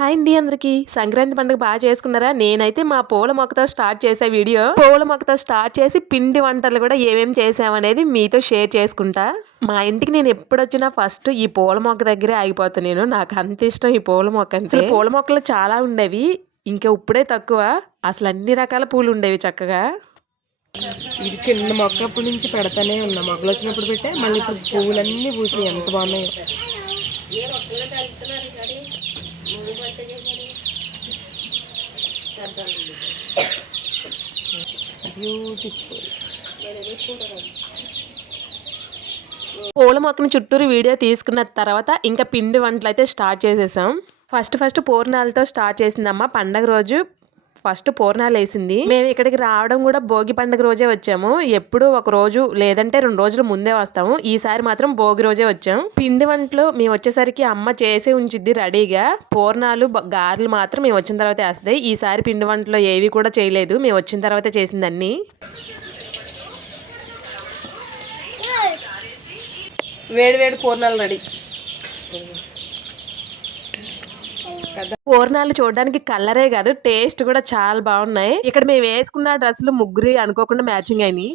Hi అండి అందరికి సంక్రాంతి పండుగ బాగా చేసుకున్నారా? నేనైతే మా పూల మొక్కతో స్టార్ట్ చేసే వీడియో పూల మొక్కతో స్టార్ట్ చేసి పిండి వంటలు కూడా ఏమేమి చేసామనేది మీతో షేర్ చేసుకుంటా. మా ఇంటికి నేను ఎప్పుడు వచ్చినా ఫస్ట్ ఈ పూల మొక్క దగ్గరే ఆగిపోతాను. నాకు అంత ఇష్టం ఈ పూల మొక్క అంటే. పూల మొక్కలు చాలా ఉండేవి, ఇంకా ఇప్పుడే తక్కువ. అసలు అన్ని రకాల పూలు ఉండేవి చక్కగా. ఇది చిన్న మొక్క అప్పటి నుంచి పెడతానే ఉన్నా. మొక్కలు వచ్చినప్పుడు పెట్టే మళ్ళీ ఇప్పుడు పువ్వులన్నీ పూసినాయి. ఎంత బాగున్నాయో. పూల మొక్కని చుట్టూరు వీడియో తీసుకున్న తర్వాత ఇంకా పిండి వంటలు అయితే స్టార్ట్ చేసేసాం. ఫస్ట్ పూర్ణాలతో స్టార్ట్ చేసిందమ్మ. పండగ రోజు ఫస్ట్ పూర్ణాలు వేసింది. మేము ఇక్కడికి రావడం కూడా భోగి పండుగ రోజే వచ్చాము. ఎప్పుడు ఒక రోజు లేదంటే 2 రోజులు ముందే వస్తాము. ఈసారి మాత్రం భోగి రోజే వచ్చాం. పిండి వంటలు మేము వచ్చేసరికి అమ్మ చేసే ఉంచిద్ది రెడీగా. పూర్ణాలు గారెలు మాత్రం మేము వచ్చిన తర్వాత వేస్తాయి. ఈసారి పిండి వంటలు ఏవి కూడా చేయలేదు, మేము వచ్చిన తర్వాత చేసిందన్నీ. వేడి పూర్ణాలు రెడీ. పూర్ణాలు చూడడానికి కలరే కాదు, టేస్ట్ కూడా చాలా బాగున్నాయి. ఇక్కడ మేము వేసుకున్న డ్రెస్సులు ముగ్గురు అనుకోకుండా మ్యాచింగ్ అయినాయి.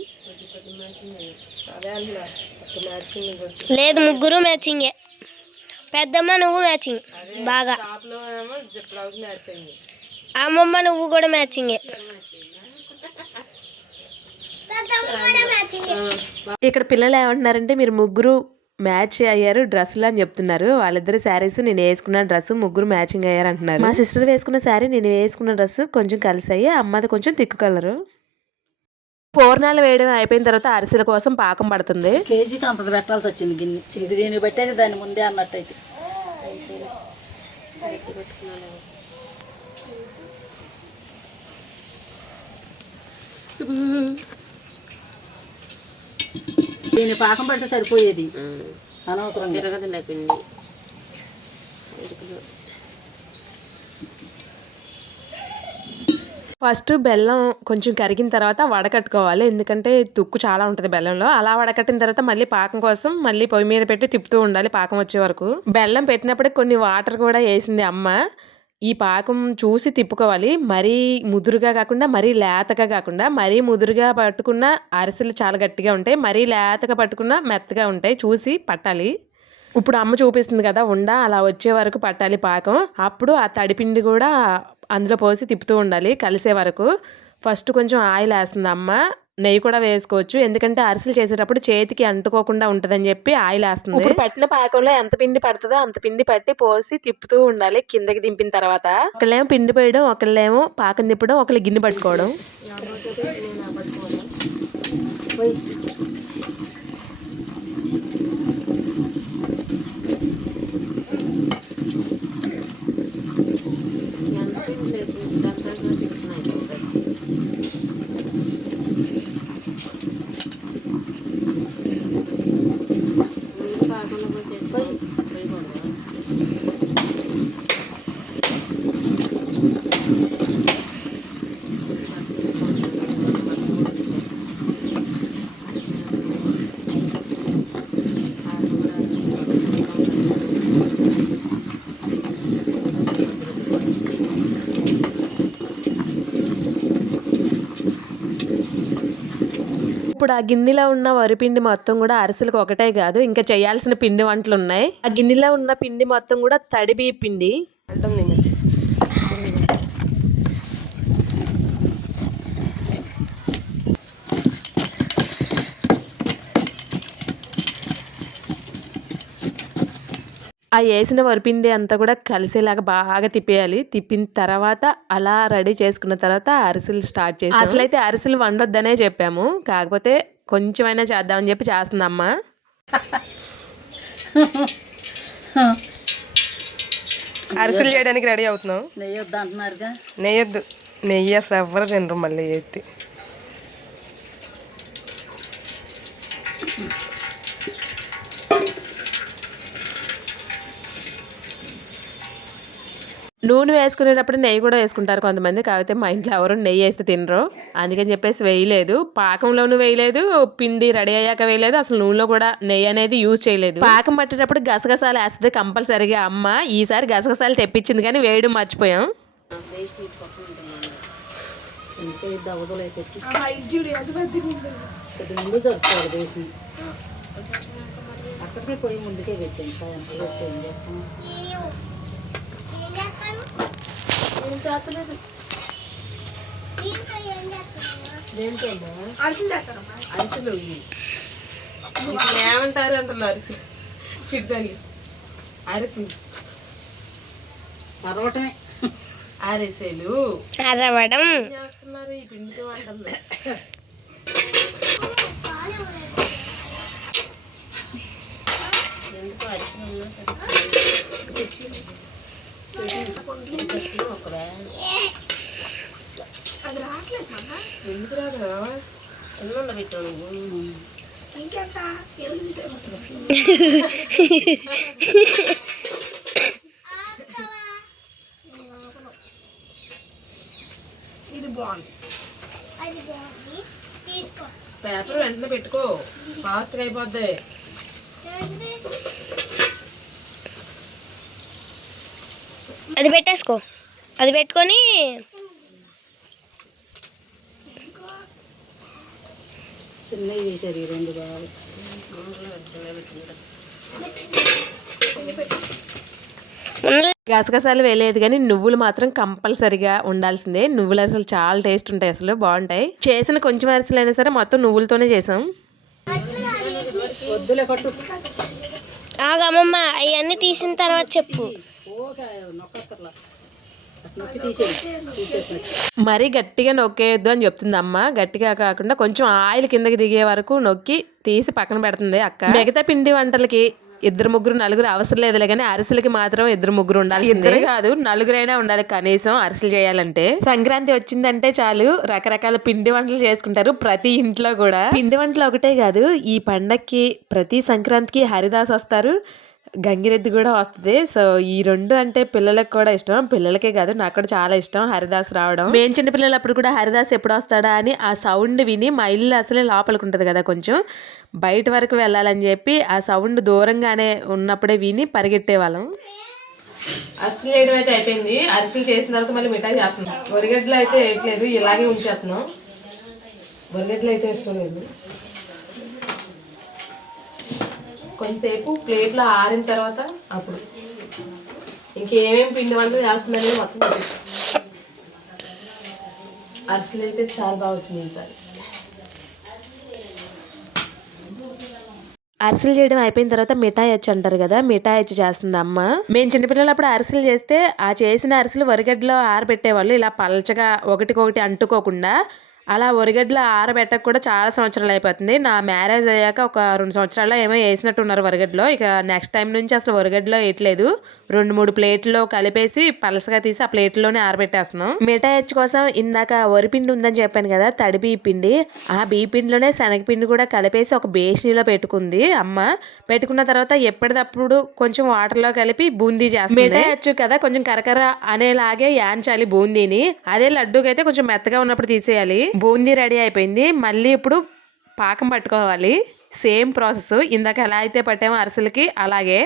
లేదు, ముగ్గురు మ్యాచింగే. పెద్దమ్మ నువ్వు మ్యాచింగ్ బాగా, అమ్మమ్మ నువ్వు కూడా మ్యాచింగే. ఇక్కడ పిల్లలు ఏమంటున్నారంటే మీరు ముగ్గురు మ్యాచ్ అయ్యారు డ్రెస్సులు అని చెప్తున్నారు. వాళ్ళిద్దరు శారీస్, నేను వేసుకున్న డ్రెస్ ముగ్గురు మ్యాచింగ్ అయ్యారు అంటున్నారు. మా సిస్టర్ వేసుకున్న శారీ, నేను వేసుకున్న డ్రెస్ కొంచెం కలిసాయి. అమ్మది కొంచెం తిక్కు కలరు. పూర్ణాలు వేయడం అయిపోయిన తర్వాత అరిసెల కోసం పాకం పడుతుంది. కేజీకి అంత పెట్టాల్సి వచ్చింది గిన్నె. ఇది దీన్ని పెట్టేది దాన్ని ముందే అన్నట్టయితే. దీన్ని పాకం పడితే సరిపోయేది, అనవసరంగా. ఫస్ట్ బెల్లం కొంచెం కరిగిన తర్వాత వడకట్టుకోవాలి, ఎందుకంటే తుక్కు చాలా ఉంటుంది బెల్లంలో. అలా వడకట్టిన తర్వాత మళ్ళీ పాకం కోసం మళ్ళీ పొయ్యి మీద పెట్టి తిప్పుతూ ఉండాలి పాకం వచ్చే వరకు. బెల్లం పెట్టినప్పుడే కొన్ని వాటర్ కూడా వేసింది అమ్మ. ఈ పాకం చూసి తిప్పుకోవాలి. మరీ ముదురుగా కాకుండా, మరీ లేతగా కాకుండా. మరీ ముదురుగా పట్టుకున్న అరిసెలు చాలా గట్టిగా ఉంటాయి, మరీ లేతగా పట్టుకున్న మెత్తగా ఉంటాయి. చూసి పట్టాలి. ఇప్పుడు అమ్మ చూపిస్తుంది కదా ఉండ, అలా వచ్చే వరకు పట్టాలి పాకం. అప్పుడు ఆ తడిపిండి కూడా అందులో పోసి తిప్పుతూ ఉండాలి కలిసే వరకు. ఫస్ట్ కొంచెం ఆయిల్ వేస్తుంది అమ్మ, నెయ్యి కూడా వేసుకోవచ్చు, ఎందుకంటే అరిసెలు చేసేటప్పుడు చేతికి అంటుకోకుండా ఉంటుందని చెప్పి ఆయిల్ వేస్తుంది. ఇప్పుడు పట్టిన పాకంలో ఎంత పిండి పడుతుందో అంత పిండి పట్టి పోసి తిప్పుతూ ఉండాలి కిందకి దింపిన తర్వాత. ఒకళ్ళేమో పిండి పోయడం, ఒకళ్ళేమో పాకం తిప్పడం, ఒకళ్ళు గిన్నె పట్టుకోవడం. ఇప్పుడు ఆ గిన్నెలో ఉన్న వరిపిండి మొత్తం కూడా అరిసెలకు ఒకటే కాదు, ఇంకా చేయాల్సిన పిండి వంటలు ఉన్నాయి. ఆ గిన్నెలో ఉన్న పిండి మొత్తం కూడా తడిబి పిండి. ఆ వేసిన వరిపిండి అంతా కూడా కలిసేలాగా బాగా తిప్పేయాలి. తిప్పిన తర్వాత అలా రెడీ చేసుకున్న తర్వాత అరిసెలు స్టార్ట్ చేసి, అసలైతే అరిసెలు వండొద్దనే చెప్పాము, కాకపోతే కొంచెమైనా చేద్దామని చెప్పి చేస్తుందమ్మా. అరిసెలు చేయడానికి రెడీ అవుతున్నాం. నెయ్యి వద్దు అంటున్నారుగా. నెయ్యొద్దు, నెయ్యి అసలు ఎవ్వరు తినరు మళ్ళీ ఎత్తి. నూనె వేసుకునేటప్పుడు నెయ్యి కూడా వేసుకుంటారు కొంతమంది, కాకపోతే మా ఇంట్లో ఎవరు నెయ్యి వేస్తే తినరు, అందుకని చెప్పేసి వేయలేదు. పాకంలోనూ వేయలేదు, పిండి రెడీ అయ్యాక వేయలేదు, అసలు నూనెలో కూడా నెయ్యి అనేది యూజ్ చేయలేదు. పాకం పట్టేటప్పుడు గసగసాలు వేస్తుంది కంపల్సరిగా అమ్మ. ఈసారి గసగసాలు తెప్పించింది కానీ వేయడం మర్చిపోయాం. ముందు జరుపుకోవాలి దేశం అక్కడికే పోయి ముందుకే పెట్టాను ఎంత పెట్టాను అరిసెలు ఏమంటారు అంటున్నారు, అరిసెలు చిట్టుదాన్ని అరిసెలు అరవటమే అరిసెలు అరవడం చేస్తున్నారు ఈ పిండి వంటలు. ఎందుకు అరిసెలు ఎందుకు రాదు చిన్న పెట్టావు నువ్వు పేపర్ వెంటనే పెట్టుకో, ఫాస్ట్గా అయిపోద్ది. అది పెట్టేసుకో, అది పెట్టుకొని చిన్నవి చేశారు ఈ రెండు బాగా. గసగసాలు వేయలేదు కానీ నువ్వులు మాత్రం కంపల్సరిగా ఉండాల్సిందే. నువ్వులు అసలు చాలా టేస్ట్ ఉంటాయి, అసలు బాగుంటాయి. చేసిన కొంచెం అరిసెలు అయినా సరే మొత్తం నువ్వులతోనే చేసాం. వద్దులే పట్టు ఆగమ్మమ్మ అవన్నీ తీసిన తర్వాత చెప్పు. నొక్కర్లా నొక్కి తీసేసి మరీ గట్టిగా నొక్కేయొద్దు అని చెప్తుంది అమ్మ. గట్టిగా కాకుండా కొంచెం ఆయిల్ కిందకి దిగే వరకు నొక్కి తీసి పక్కన పెడుతుంది అక్క. మిగతా పిండి వంటలకి 2, 3, 4 అవసరం లేదులే కానీ అరిసెలకి మాత్రం 2, 3 ఉండాలి. 2 కాదు 4 ఉండాలి కనీసం అరిసెలు చేయాలంటే. సంక్రాంతి వచ్చిందంటే చాలు రకరకాల పిండి వంటలు చేసుకుంటారు ప్రతి ఇంట్లో కూడా. పిండి వంటలు ఒకటే కాదు, ఈ పండక్కి ప్రతి సంక్రాంతికి హరిదాస్ వస్తారు, గంగిరెద్ది కూడా వస్తుంది. సో ఈ 2 అంటే పిల్లలకు కూడా ఇష్టం, పిల్లలకే కాదు నాకు కూడా చాలా ఇష్టం హరిదాస్ రావడం. మేము చిన్న పిల్లలు అప్పుడు కూడా హరిదాస్ ఎప్పుడు వస్తాడా అని ఆ సౌండ్ విని, మా ఇల్లు అసలే లోపలికి ఉంటుంది కదా కొంచెం, బయట వరకు వెళ్ళాలని చెప్పి ఆ సౌండ్ దూరంగానే ఉన్నప్పుడే విని పరిగెట్టేవాళ్ళం. అరిసెలు వేయడం అయితే అయిపోయింది. అరిసెలు చేసిన తర్వాత మళ్ళీ మిఠాయి చేస్తున్నాం. వరిగడ్డలు అయితే వేయట్లేదు, ఇలాగే ఉంచేస్తున్నాం. వరిగడ్డలు అయితే ఇష్టం లేదు. కొంతసేపు ప్లేట్లో ఆరిన తర్వాత అప్పుడు ఇంకేమేమి పిండి వంటలు చేస్తుందని మొత్తం అరిసెలు అయితే చాలా బాగా వచ్చింది ఈసారి. అరిసెలు చేయడం అయిపోయిన తర్వాత మిఠాయి వచ్చి అంటారు కదా, మిఠాయి వచ్చి చేస్తుంది అమ్మ. మేము చిన్నపిల్లలు అప్పుడు అరిసెలు చేస్తే ఆ చేసిన అరిసెలు వరిగడ్డలో ఆరబెట్టేవాళ్ళు, ఇలా పలచగా ఒకటికొకటి అంటుకోకుండా. అలా వరిగడ్డలో ఆరబెట్టక కూడా చాలా సంవత్సరాలు అయిపోతుంది. నా మ్యారేజ్ అయ్యాక ఒక 2 సంవత్సరాల్లో ఏమో వేసినట్టున్నారు వరిగడ్డలో. ఇక నెక్స్ట్ టైం నుంచి అసలు వరిగడ్డలో వేయట్లేదు, 2, 3 ప్లేట్లో కలిపేసి పలసగా తీసి ఆ ప్లేట్లోనే ఆరబెట్టేస్తున్నాం. మిఠాయి వచ్చి కోసం ఇందాక వరిపిండి ఉందని చెప్పాను కదా, తడి బియ్య పిండి, ఆ బియ్య పిండిలోనే శనగపిండి కూడా కలిపేసి ఒక బేషనీలో పెట్టుకుంది అమ్మ. పెట్టుకున్న తర్వాత ఎప్పటికప్పుడు కొంచెం వాటర్లో కలిపి బూందీ చేస్తుంది. మిఠాయి వచ్చు కదా కొంచెం కరకర అనేలాగే యాంచాలి బూందీని, అదే లడ్డూకి అయితే కొంచెం మెత్తగా ఉన్నప్పుడు తీసేయాలి. బూందీ రెడీ అయిపోయింది. మళ్ళీ ఇప్పుడు పాకం పట్టుకోవాలి. సేమ్ ప్రాసెస్, ఇందాక ఎలా అయితే పట్టామో అరిసెలకి అలాగే.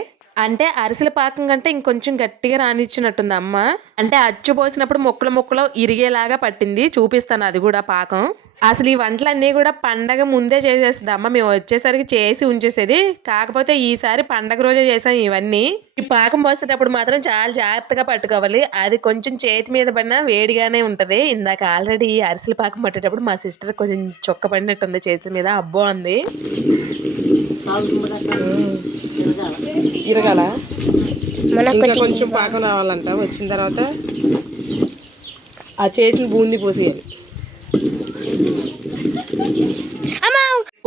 అంటే అరిసెల పాకం కంటే ఇంకొంచెం గట్టిగా రానిచ్చినట్టుంది అమ్మ. అంటే అచ్చు పోసినప్పుడు ముక్కలు ఇరిగేలాగా పట్టింది. చూపిస్తాను అది కూడా పాకం. అసలు ఈ వంటలన్నీ కూడా పండగ ముందే చేసేస్తుంది అమ్మ, మేము వచ్చేసరికి చేసి ఉంచేసేది. కాకపోతే ఈసారి పండగ రోజే చేసాం ఇవన్నీ. ఈ పాకం పోసేటప్పుడు మాత్రం చాలా జాగ్రత్తగా పట్టుకోవాలి, అది కొంచెం చేతి మీద పడినా వేడిగానే ఉంటది. ఇందాక ఆల్రెడీ అరిసెల పాకం పట్టేటప్పుడు మా సిస్టర్ కొంచెం చొక్క పడినట్టుంది చేతుల మీద, అబ్బో అంది. ఇరగాల ఇంకా కొంచెం పాకం రావాలంట. వచ్చిన తర్వాత ఆ చేసిన బూందీ పోసేయాలి.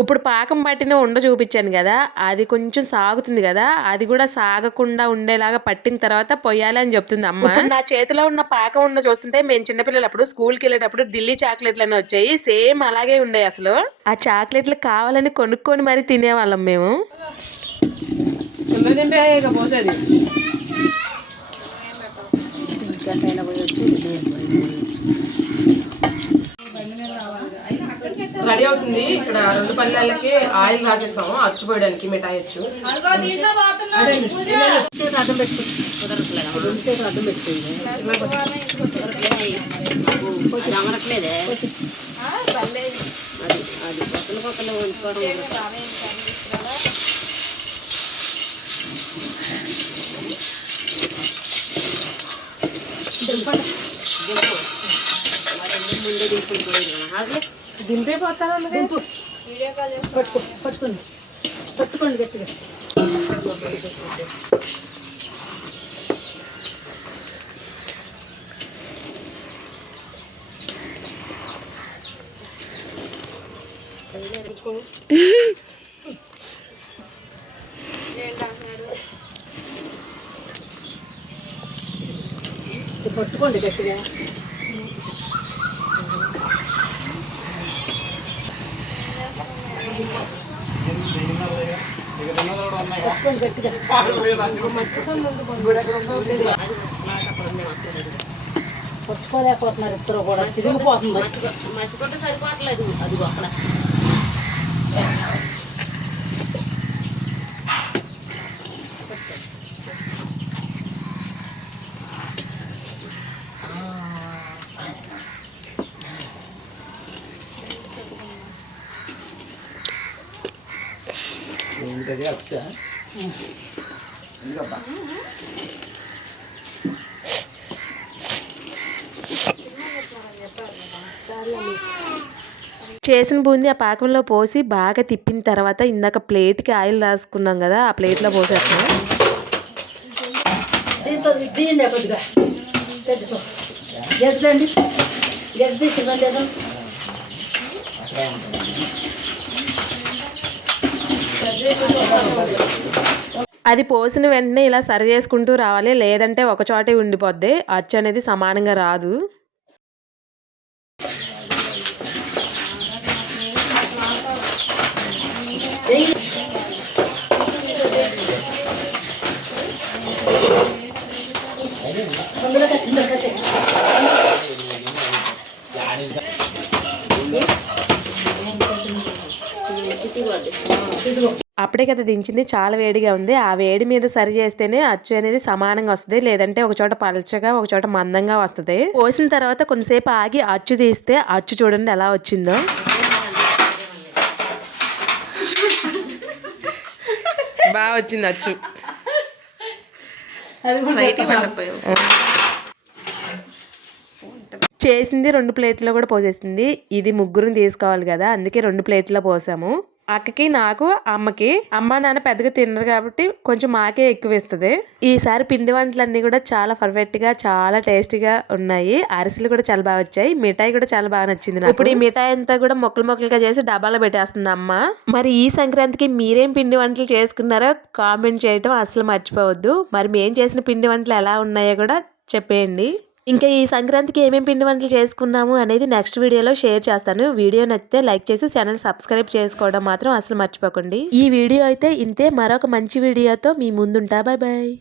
ఇప్పుడు పాకం పట్టిన ఉండ చూపించాను కదా, అది కొంచెం సాగుతుంది కదా, అది కూడా సాగకుండా ఉండేలాగా పట్టిన తర్వాత పొయ్యాలి అని చెప్తుంది అమ్మ. నా చేతిలో ఉన్న పాకం ఉండ చూస్తుంటే మేము చిన్నపిల్లలు అప్పుడు స్కూల్కి వెళ్ళేటప్పుడు ఢిల్లీ చాక్లెట్లు అని వచ్చాయి, సేమ్ అలాగే ఉండే. అసలు ఆ చాక్లెట్లు కావాలని కొనుక్కొని మరీ తినేవాళ్ళం మేము. పోసేది గంట అయినా పోయొచ్చు, నేను పోయొచ్చు. రెడీ అవుతుంది. ఇక్కడ 2 పల్లెలకి ఆయిల్ రాసేసాము అచ్చు పోయడానికి మిఠాయి అచ్చు. అడ్డం పెట్టుకో, కుదరట్లేదు అడ్డం పెట్టుకుంది అమరట్లేదే. అది పక్కన పక్కన వంచుకోవడం. ముందే తీసుకుంటున్నాను. దింపేపోతాను. పట్టుకోండి గట్టిగా. పట్టుకోండి గట్టిగా. పట్టుకోలేకపోతున్నారు ఇద్దరు కూడా, తిరిగిపోతుంది. మర్చిపోతే సరిపోవట్లేదు. అది అక్కడ చేసిన బూందీ ఆ పాకంలో పోసి బాగా తిప్పిన తర్వాత ఇందాక ప్లేట్కి ఆయిల్ రాసుకున్నాం కదా, ఆ ప్లేట్లో పోసేస్తాం. దీంతో దీన్ని కొద్దిగా గడ్డితో గడ్డండి, గడ్డి చిన్నలేదు. అది పోసిన వెంటనే ఇలా సరి చేసుకుంటూ రావాలి, లేదంటే ఒక చోటే ఉండిపోద్ది, అచ్చు అనేది సమానంగా రాదు. అప్పుడే కదా దించింది, చాలా వేడిగా ఉంది. ఆ వేడి మీద సరి చేస్తేనే అచ్చు అనేది సమానంగా వస్తుంది, లేదంటే ఒక చోట పలచగా ఒక చోట మందంగా వస్తుంది. పోసిన తర్వాత కొంతసేపు ఆగి అచ్చు తీస్తే అచ్చు చూడండి ఎలా వచ్చిందో. బాగా వచ్చింది అచ్చు. చేసింది 2 ప్లేట్లో కూడా పోసేసింది. ఇది ముగ్గురిని తీసుకోవాలి కదా, అందుకే 2 ప్లేట్లో పోసాము. అక్కకి, నాకు, అమ్మకి. అమ్మ నాన్న పెద్దగా తినరు కాబట్టి కొంచెం మాకే ఎక్కువ ఇస్తుంది. ఈసారి పిండి వంటలన్నీ కూడా చాలా పర్ఫెక్ట్ గా, చాలా టేస్టీగా ఉన్నాయి. అరిసెలు కూడా చాలా బాగా వచ్చాయి. మిఠాయి కూడా చాలా బాగా నచ్చింది. ఇప్పుడు ఈ మిఠాయి అంతా కూడా ముక్కలుగా చేసి డబ్బాలో పెట్టేస్తుంది అమ్మ. మరి ఈ సంక్రాంతికి మీరేం పిండి వంటలు చేసుకున్నారో కామెంట్ చేయటం అసలు మర్చిపోవద్దు. మరి మేము చేసిన పిండి వంటలు ఎలా ఉన్నాయో కూడా చెప్పేయండి. ఇంకా ఈ సంక్రాంతికి ఏమేమి పిండి వంటలు చేసుకున్నాము అనేది నెక్స్ట్ వీడియోలో షేర్ చేస్తాను. వీడియో నచ్చితే లైక్ చేసి ఛానల్ సబ్స్క్రైబ్ చేసుకోవడం మాత్రం అసలు మర్చిపోకండి. ఈ వీడియో అయితే ఇంతే. మరొక మంచి వీడియోతో మీ ముందుంటా. Bye bye.